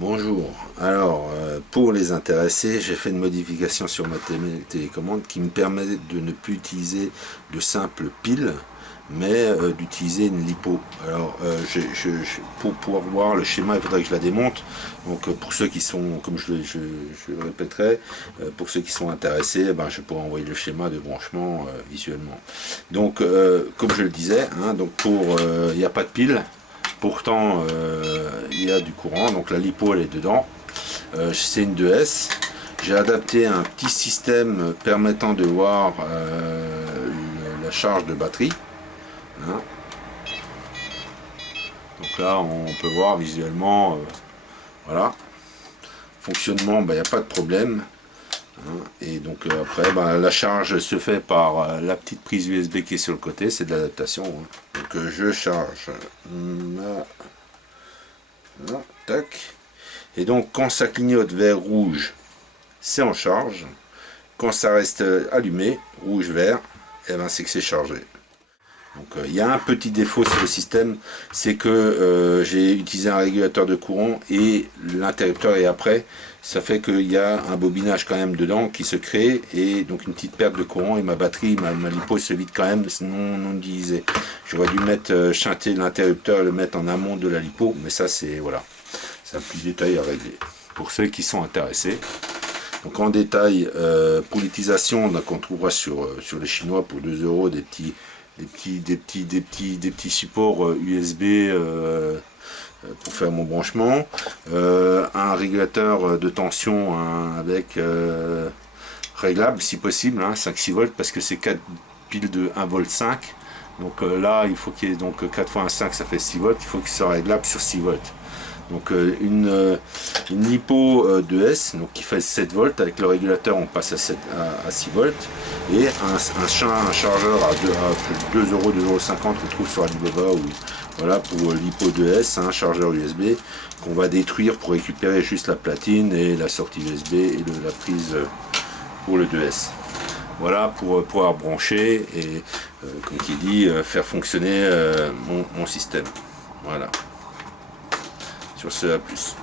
Bonjour, alors pour les intéressés, j'ai fait une modification sur ma télécommande qui me permet de ne plus utiliser de simples piles, mais d'utiliser une lipo. Alors pour pouvoir voir le schéma, il faudrait que je la démonte. Donc pour ceux qui sont, comme je le répéterai, pour ceux qui sont intéressés, je pourrais envoyer le schéma de branchement visuellement. Donc comme je le disais, donc il n'y a pas de pile. Pourtant, il y a du courant, donc la lipo elle est dedans. C'est une 2S. J'ai adapté un petit système permettant de voir la charge de batterie. Hein. Donc là, on peut voir visuellement, voilà. Fonctionnement, il n'y a pas de problème. Hein. Et donc après, la charge se fait par la petite prise USB qui est sur le côté, c'est de l'adaptation. Hein. Donc je charge ma... Voilà, tac. Et donc quand ça clignote vert rouge, c'est en charge. Quand ça reste allumé, rouge vert, c'est que c'est chargé. Donc il y a un petit défaut sur le système, c'est que j'ai utilisé un régulateur de courant et l'interrupteur est après. Ça fait qu'il y a un bobinage quand même dedans qui se crée et donc une petite perte de courant et ma batterie, ma lipo se vide quand même non utilisée. J'aurais dû mettre chanter l'interrupteur et le mettre en amont de la lipo, mais ça c'est voilà, c'est un petit détail à régler pour ceux qui sont intéressés. Donc en détail, pour l'utilisation, on trouvera sur les Chinois pour 2 € des petits supports USB pour faire mon branchement, un régulateur de tension avec réglable si possible, 5-6 volts parce que c'est 4 piles de 1,5 V. Donc là il faut qu'il y ait donc 4 x 1,5, ça fait 6 volts, il faut qu'il soit réglable sur 6 volts. Donc une lipo 2S donc qui fait 7 volts, avec le régulateur on passe à 6 volts, et un chargeur à 2 €, 2,50 € qu'on trouve sur Alibaba, ou voilà, pour lipo 2S, un chargeur USB qu'on va détruire pour récupérer juste la platine et la sortie USB et la prise pour le 2S. Voilà pour pouvoir brancher et comme qui dit faire fonctionner mon système. Voilà. Sur ce, à plus.